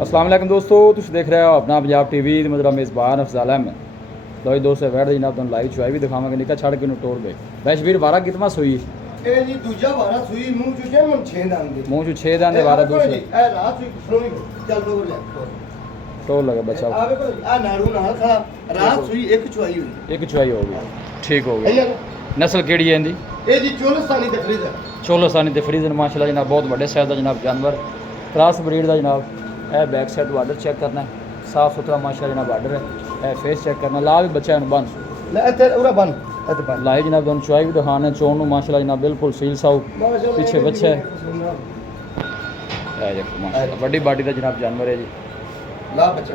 अस्सलाम वालेकुम दोस्तों, तुम देख रहे हो अपना पंजाब टीवी। मेरा मेज़बान अफजाल अहमद। लो जी दोस्त बैठ जनाब, तुम लाइव चुआई भी दिखावे निका छड़ के टोर गए वैशवीर वारा कितना सूई ए जी दूजा वारा सूई मुंह चु जे मन 6 दांदे मुंह चु 6 दांदे वारा दूसरे ए रात सुई सुनी चल दो ले टोर लगे बच्चा आवे को आ नाड़ू नाल खड़ा रात सुई एक चुआई हुई एक चुआई हो गई। ठीक हो गई। नस्ल केड़ी है इनदी? ए जी चोलस्तानी ते फ्रीजर चोलस्तानी ते फ्रीजर माशाल्लाह जनाब, बहुत बड़े साइज दा जनाब जानवर, क्रॉस ब्रीड दा जनाब। ए बैक साइड बॉर्डर चेक करना है, साफ सुथरा माशाल्लाह जनाब बॉर्डर है। ए फेस चेक करना, ला भी बच्चा है बन ले इथे उरा बन इथे बन लाई जनाब, दोनों चुआई भी दिखाने चोन नु माशाल्लाह जनाब बिल्कुल सील साउ पीछे बच्चा है। ए देखो माशाल्लाह बड़ी बॉडी दा जनाब जानवर है जी। ला बच्चा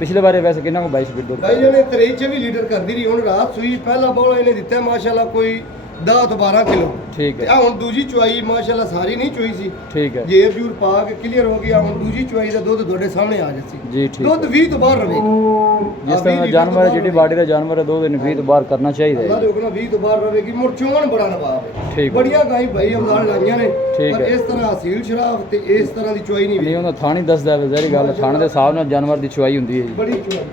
पिछले बारे वैसे कितना को 22 बीट दूध भाई ने 23 लीटर कर दी रही हुन रात सुई पहला बॉल इन्हें दिता है माशाल्लाह कोई 10 ਤੋਂ 12 ਕਿਲੋ। ठीक है। ਆ ਹੁਣ ਦੂਜੀ ਚੁਆਈ ਮਾਸ਼ਾਅੱਲਾ ਸਾਰੀ ਨਹੀਂ ਚੁਈ ਸੀ। ठीक है ਜੇਬ ਜੂਰ ਪਾ ਕੇ ਕਲੀਅਰ ਹੋ ਗਿਆ। ਹੁਣ ਦੂਜੀ ਚੁਆਈ ਦਾ ਦੁੱਧ ਤੁਹਾਡੇ ਸਾਹਮਣੇ ਆ ਜਾਸੀ जी। ठीक ਦੁੱਧ है। 20 ਤੋਂ ਬਾਹਰ ਰਹੇਗਾ। जिस तरह जानवर है जिहड़ी बॉडी दा जानवर है 2 दिन 20 तो बाहर करना चाहिए ਅੱਲਾ ਦੇ ਹੁਕਮ ਨਾਲ 20 ਤੋਂ ਬਾਹਰ ਰਹੇਗੀ। ਮੁਰਚੋਣ ਬੜਾ ਨਵਾਬ ਹੈ। ठीक है। ਬੜੀਆਂ ਗਾਈ ਭਾਈ ਅਮਦਾਲ ਲਾਈਆਂ ਨੇ ठीक ਪਰ है। ਇਸ ਤਰ੍ਹਾਂ ਅਸੀਲ ਸ਼ਰਾਫ ਤੇ ਇਸ ਤਰ੍ਹਾਂ ਦੀ ਚੁਆਈ ਨਹੀਂ ਨਹੀਂ ਵੇਖੀ। ਉਹਦਾ ਥਾਣ ਹੀ ਦੱਸਦਾ ਹੈ ਜ਼ਹਿਰੀ ਗੱਲ, ਥਾਣ ਦੇ ਹਿਸਾਬ ਨਾਲ ਜਾਨਵਰ ਦੀ ਚੁਆਈ ਹੁੰਦੀ ਹੈ ਜੀ। ਬੜੀ ਚੁਆਈ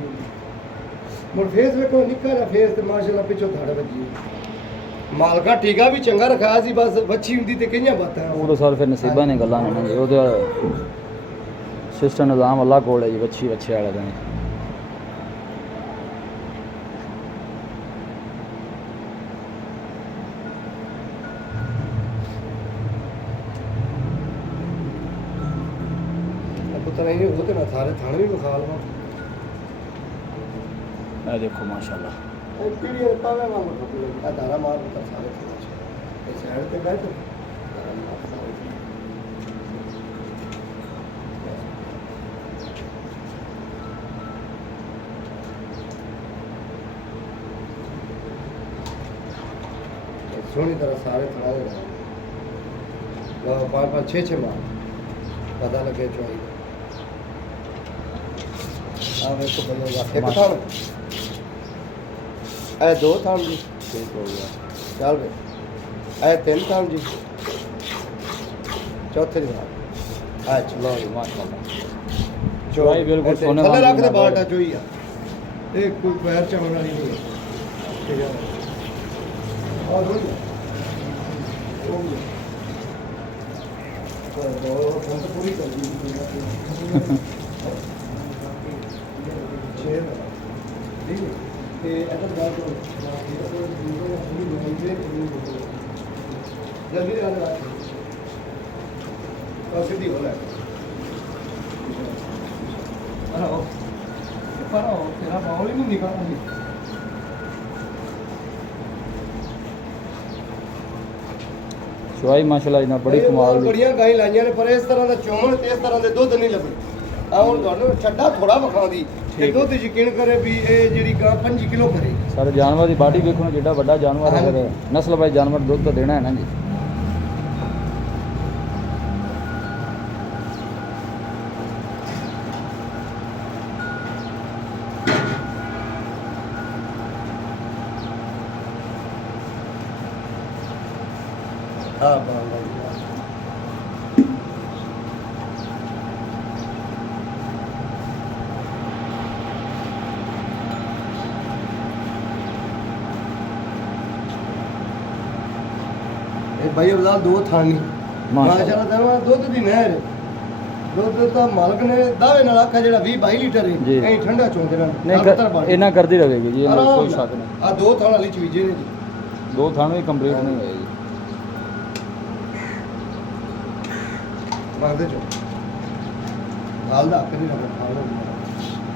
ਮੁਰ ਫੇਸ ਵੇਖੋ ਨਿੱਕਾ ਜਿਹਾ ਫੇਸ ਤੇ ਮਾਸ਼ਾਅੱਲਾ ਪਿੱਛੋਂ ਧੜ ਵੱਜੀ। ਮਾਲਕਾ ਠੀਕਾ ਵੀ ਚੰਗਾ ਰਖਾਇਆ ਸੀ, ਬਸ ਵੱਛੀ ਹੁੰਦੀ ਤੇ ਕਈਆਂ ਬਾਤਾਂ ਉਹ ਤਾਂ ਸਰ ਫਿਰ ਨਸੀਬਾਂ ਨੇ ਗੱਲਾਂ ਨੇ ਜੀ। ਉਹਦਾ ਸਿਸਟਮ ਨਿਜ਼ਾਮ ਅੱਲਾ ਕੋਲ ਹੈ ਜੀ। ਵੱਛੀ ਵੱਛੇ ਵਾਲਾ ਦਾ ਪਤਾ ਨਹੀਂ ਉਹ ਤੇ ਨਾ ਸਾਰੇ ਥਾਣ ਵੀ ਵਿਖਾ ਲਵਾਂ। ਇਹ ਦੇਖੋ ਮਾਸ਼ਾਅੱਲਾ ਇਹ ਪੀੜੀ ਪਾਵੇ ਵਾਂਗ ਟੁੱਟ ਲੱਗੀ ਆ ਧਾਰਾ ਮਾਰ ਕੇ ਸਾਰੇ ਇਹ ਸਾਈਡ ਤੇ ਬੈਠ ਸੋਹਣੀ ਤਰ੍ਹਾਂ ਸਾਰੇ ਥੜਾ ਦੇ ਲਾ ਪਾँच पाँच छः छः मार पता लगे चुआई आ मेरे को बनेगा एक थान ए दो थान जी ठीक हो गया। चल बे ए तीन थान जी चौथे दिन आ चलो लो जी माशाअल्लाह चुआई बिल्कुल सोने थल्ले वाली रख दे जनाब बाटा है। चोई आ एक कोई पैर चावल वाली नहीं है ठीक है और हो गया हो गया तो पूरी कर दी ਤੇ ਇਹਦਾ ਬਾਅਦ ਜਲਦੀ ਆ ਜਾ ਤਾਂ ਸਿੱਧੀ ਹੋ ਲੈ ਆਓ ਪਰਾਓ ਤੇਰਾ ਬਾਉਲ ਹੀ ਨਹੀਂ ਨਿਕਾਲਦੀ। ਚੁਆਈ ਮਾਸ਼ਾਅੱਲਾ ਜਨਾਬ ਬੜੀ ਕਮਾਲ ਦੀ। ਬੜੀਆਂ ਗਾਈ ਲਾਈਆਂ ਨੇ ਪਰ ਇਸ ਤਰ੍ਹਾਂ ਦਾ ਚੋਮਣ ਤੇ ਇਸ ਤਰ੍ਹਾਂ ਦੇ ਦੁੱਧ ਨਹੀਂ ਲੱਭੇ। ਆ ਹੁਣ ਤੁਹਾਨੂੰ ਛੱਡਾ ਥੋੜਾ ਵਿਖਾਉਂਦੀ ਤੇ ਦੁੱਧ ਯਕੀਨ ਕਰੇ ਵੀ ਇਹ ਜਿਹੜੀ ਗਾਂ 5 ਕਿਲੋ ਕਰੇ। ਸਾਰੇ ਜਾਨਵਰ ਦੀ ਬਾਡੀ ਵੇਖੋ ਨਾ, ਜਿੱਡਾ ਵੱਡਾ ਜਾਨਵਰ ਹੈ ਫਿਰ ਨਸਲ ਵਾਈਜ਼ ਜਾਨਵਰ ਦੁੱਧ ਤਾਂ ਦੇਣਾ ਹੈ ਨਾ ਜੀ। ਹਾਂ ਬਾਂਗਾ ਇਹ ਭਾਈ ਅਬਦਾਲ ਦੋ ਥਾਣੀ ਮਾਸ਼ਾਅੱਲਾ ਦਰਵਾ ਦੁੱਧ ਦੀ ਨਹਿਰ ਦੁੱਧ ਤਾਂ ਮਾਲਕ ਨੇ ਦਾਅਵੇ ਨਾਲ ਆਖਿਆ ਜਿਹੜਾ 20-22 ਲੀਟਰ ਜੀ। ਹੈ ਐਂ ਠੰਡਾ ਚੋਂਦੇ ਨਾਲ ਨਹੀਂ ਇਹਨਾਂ ਕਰਦੀ ਰਹੇਗੀ ਜੀ, ਇਹਨਾਂ ਕੋਈ ਸ਼ੱਕ ਨਹੀਂ। ਆ ਦੋ ਥਾਣ ਵਾਲੀ ਚੀਜ਼ੇ ਨੇ ਜੀ। ਦੋ ਥਾਣ ਵੀ ਕੰਪਲੀਟ ਨਹੀਂ ਹੋਏ ਜੀ। ਬਾਗਦੇ ਚੋ ਹਾਲ ਦਾ ਹੱਕ ਨਹੀਂ ਰੱਖਦਾ।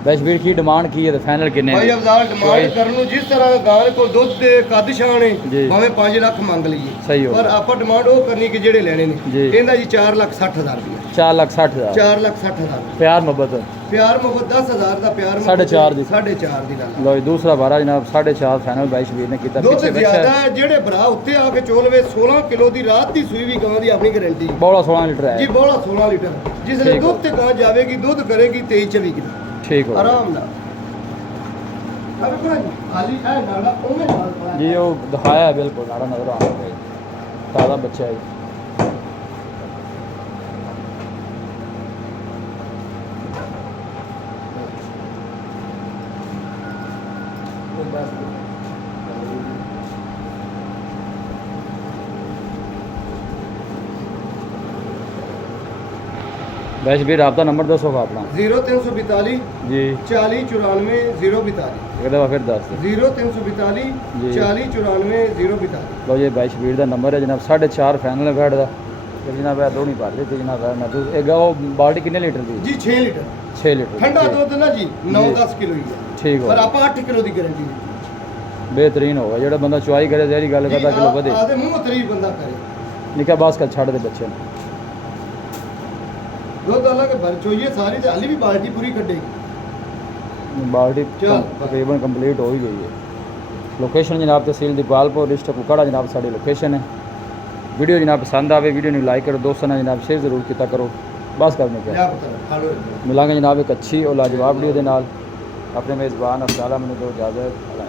ਵੈਸ਼ਵੀਰ ਕੀ ਡਿਮਾਂਡ ਕੀ ਹੈ ਤੇ ਫਾਈਨਲ ਕਿੰਨੇ ਭਾਈ ਅਬਦਾਲ ਡਿਮਾਂਡ ਕਰਨ ਨੂੰ ਜਿਸ ਤਰ੍ਹਾਂ ਗਾਂ ਕੋਲ ਦੁੱਧ ਦੇ ਕੱਦ ਸ਼ਾਨ ਜੀ। ਹੈ ਭਾਵੇਂ 5 ਲੱਖ ਮੰਗ ਲਈਏ ਸਹੀ ਹੋ ਪਰ ਆਪਾਂ ਡਿਮਾਂਡ ਉਹ ਕਰਨੀ ਕਿ ਜਿਹੜੇ ਲੈਣੇ ਨੇ ਜੀ। ਇਹਦਾ ਜੀ 4,60,000 ਰੁਪਏ 4,60,000 4,60,000 ਪਿਆਰ ਮੁਹੱਬਤ ਪਿਆਰ ਮੁਹੱਬਤ 10,000 ਦਾ ਪਿਆਰ ਸਾਢੇ ਚਾਰ ਦੀ। 4.5 ਦੀ ਗੱਲ ਲੋ ਜੀ ਦੂਸਰਾ ਬਾਰਾ ਜਨਾਬ 4.5 ਫਾਈਨਲ ਵੈਸ਼ਵੀਰ ਨੇ ਕੀਤਾ। ਦੁੱਧ ਪਿੱਛੇ ਜ਼ਿਆਦਾ ਬੱਚਾ ਹੈ ਜਿਹੜੇ ਭਰਾ ਉੱਤੇ ਆ ਕੇ ਚੋਲਵੇ 16 ਕਿਲੋ ਦੀ ਰਾਤ ਦੀ ਸੂਈ ਵੀ ਗਾਂ ਦੀ ਆਪਣੀ ਗਾਰੰਟੀ ਬੋਲਾ 16 ਲੀਟਰ ਜੀ ਹੈ। ਬੋਲਾ 16 ਲੀਟਰ ਜਿਸ ਠੀਕ ਲਈ ਹੋ। ਦੁੱਧ ਤੇ ਗਾਂ ਜਾਵੇਗੀ ਦੁੱਧ ਕਰੇਗੀ 23-24 ਕਿਲੋ ਠੀਕ ਹੋ ਆਰਾਮ ਨਾਲ ਅਰੇ ਕੋਈ ਖਾਲੀ ਹੈ ਨਾੜਾ ਉਹਨੇ ਨਾਲ ਪਾਇਆ ਜੀ, ਉਹ ਦਿਖਾਇਆ ਹੈ ਬਿਲਕੁਲ ਨਾੜਾ ਨਜ਼ਰ ਆਉਂਦਾ ਹੈ। ਤਾਜ਼ਾ ਬੱਚਾ ਹੈ। वैसे भी रबता नंबर दसो अपना 0342 जी 40 94 042 एक दफ़ा फिर दस दो 0342 जी। 40 94 042 लो ये बाई शबीर का नंबर है जनाब 4.5 फाइनल बैठ का तो जनाब दो नहीं पा रही जनाब महसूस एक वो बाल्टी कितने लीटर की जी 6 लीटर 6 लीटर ठंडा ठीक- दुध ना जी 9-10 किलो ही है ठीक पर हो आप 8 किलो की गारंटी दी बेहतरीन होगा जो बंदा चुआई करे जहरी गल करता किलो बधे आदे मुंह तरी बंदा करे निका बास का छड़ दे बच्चे ने दुध अलग भर चोइए सारी ते हाली भी बाल्टी पूरी कटेगी बाल्टी चल। तकरीबन कंप्लीट हो ही गई है लोकेशन जनाब तहसील दीपालपुर डिस्ट्रिक्ट कुकाड़ा जनाब साड़ी लोकेशन है वीडियो जनाब पसंद आवे वीडियो ਨੂੰ लाइक करो दोस्तों ने जनाब शेयर जरूर किया करो बस करने के क्या पता हालो मिलांगे जनाब एक अच्छी और लाजवाब वीडियो के नाल अपने मेज़बान अफसाला मैंने दो इजाज़त